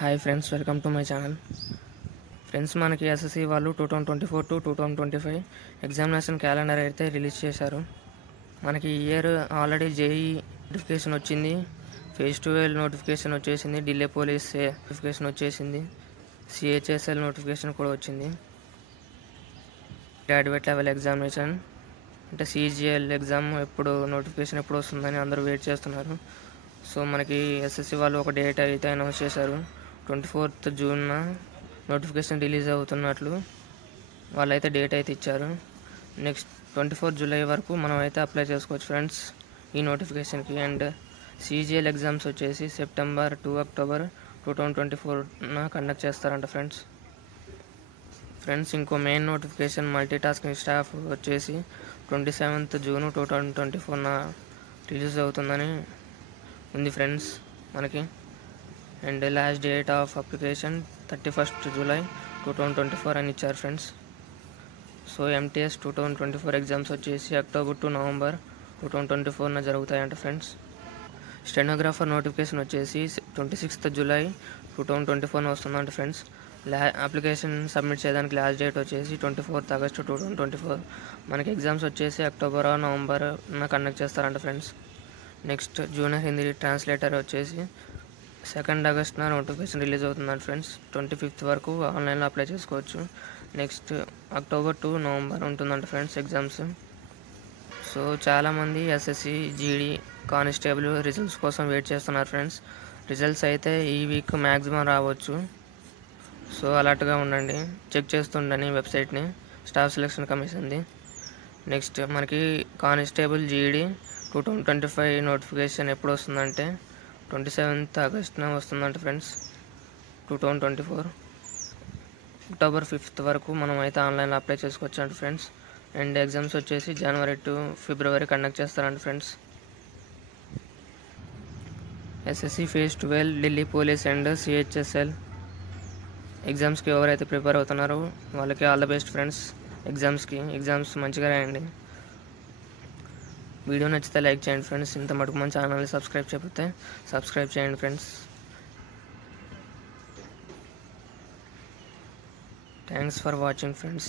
Hi friends, welcome to my channel. Friends, మనకి SSC వాళ్ళు 2024 to 2025 examination calendar అయితే release చేశారు. మనకి ఈ ఇయర్ ఆల్రెడీ జేఈ నోటిఫికేషన్ వచ్చింది, ఫేజ్ 12 నోటిఫికేషన్ వచ్చేసింది, ఢిల్లీ పోలీస్ నోటిఫికేషన్ వచ్చేసింది, సిహెచ్ఎస్ఎల్ నోటిఫికేషన్ కూడా వచ్చింది. గ్రాడ్యుయేట్ లెవెల్ ఎగ్జామినేషన్ అంటే సిజిఎల్ ఎగ్జామ్ నోటిఫికేషన్ ఎప్పుడు వస్తుందని అందరూ వెయిట్ చేస్తున్నారు. సో మనకి ఎస్ఎస్సి వాళ్ళు ఒక డేట్ అయితే అనౌన్స్ చేశారు. 24th జూన్న నోటిఫికేషన్ రిలీజ్ అవుతున్నట్లు వాళ్ళైతే డేట్ అయితే ఇచ్చారు. నెక్స్ట్ 24 జూలై వరకు మనం అయితే అప్లై చేసుకోవచ్చు ఫ్రెండ్స్ ఈ నోటిఫికేషన్కి. అండ్ సిజిఎల్ ఎగ్జామ్స్ వచ్చేసి సెప్టెంబర్ టు అక్టోబర్ 2024 కండక్ట్ చేస్తారంట ఫ్రెండ్స్. ఇంకో main notification multi tasking staff వచ్చేసి 27th జూన్ 2024 రిలీజ్ అవుతుందని ఉంది ఫ్రెండ్స్ మనకి. And last date of application 31st July 2024 అని ఇచ్చారు ఫ్రెండ్స్. సో ఎంటీఎస్ 2024 ఎగ్జామ్స్ వచ్చేసి అక్టోబర్ టు నవంబర్ 2024 జరుగుతాయంట ఫ్రెండ్స్. స్టెనోగ్రాఫర్ నోటిఫికేషన్ వచ్చేసి 26th జూలై 2024 వస్తుందంట ఫ్రెండ్స్. అప్లికేషన్ సబ్మిట్ చేయడానికి లాస్ట్ డేట్ వచ్చేసి 24th ఆగస్టు 2024. మనకి ఎగ్జామ్స్ వచ్చేసి అక్టోబర్ నవంబర్ కండక్ట్ చేస్తారంట friends. Next junior Hindi translator వచ్చేసి 2nd ఆగస్టున నోటిఫికేషన్ రిలీజ్ అవుతుందంట ఫ్రెండ్స్. 25th వరకు ఆన్లైన్లో అప్లై చేసుకోవచ్చు. నెక్స్ట్ అక్టోబర్ టు నవంబర్ ఉంటుందంట ఫ్రెండ్స్ ఎగ్జామ్స్. సో చాలామంది ఎస్ఎస్సి జీడీ కానిస్టేబుల్ రిజల్ట్స్ కోసం వెయిట్ చేస్తున్నారు ఫ్రెండ్స్. రిజల్ట్స్ అయితే ఈ వీక్ మ్యాక్సిమం రావచ్చు. సో అలర్ట్గా ఉండండి, చెక్ చేస్తుండని వెబ్సైట్ని, స్టాఫ్ సెలక్షన్ కమిషన్ది. నెక్స్ట్ మనకి కానిస్టేబుల్ జీడీ 2025 నోటిఫికేషన్ ఎప్పుడు వస్తుందంటే 27th ఆగస్టున వస్తుందంట ఫ్రెండ్స్ 2024. అక్టోబర్ 5th వరకు మనం అయితే ఆన్లైన్లో అప్లై చేసుకోవచ్చు అంట ఫ్రెండ్స్. అండ్ ఎగ్జామ్స్ వచ్చేసి జనవరి టు ఫిబ్రవరి కండక్ట్ చేస్తారంట friends. SSC phase 12 Delhi police and CHSL ఎగ్జామ్స్కి ఎవరైతే ప్రిపేర్ అవుతున్నారో వాళ్ళకి all the best friends. Exams మంచిగా రాయండి. వీడియో నచ్చితే లైక్ చేయండి ఫ్రెండ్స్. ఇంత మటుకు మన ఛానల్ని సబ్స్క్రైబ్ చేయండి friends. Thanks for watching friends.